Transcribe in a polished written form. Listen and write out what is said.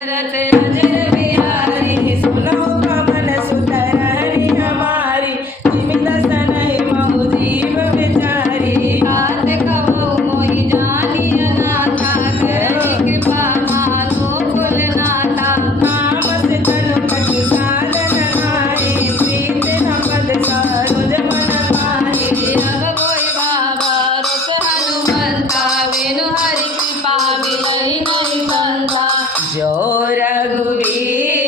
रथ अजर बिहारी सुनो पवन सुत हरि हमारी जिमित सनहि महु जीव बिचारी बात कहो मोहि जानी अनाथा करी कृपा मानो कुल नाथा नाम से तनु कछु साधन नाहि प्रीत न पद सरोज मन माहि अब कोई बाबा रुत हनुमंता बिनु हरि कृपा मिलहि नहीं संता जो रघुवीर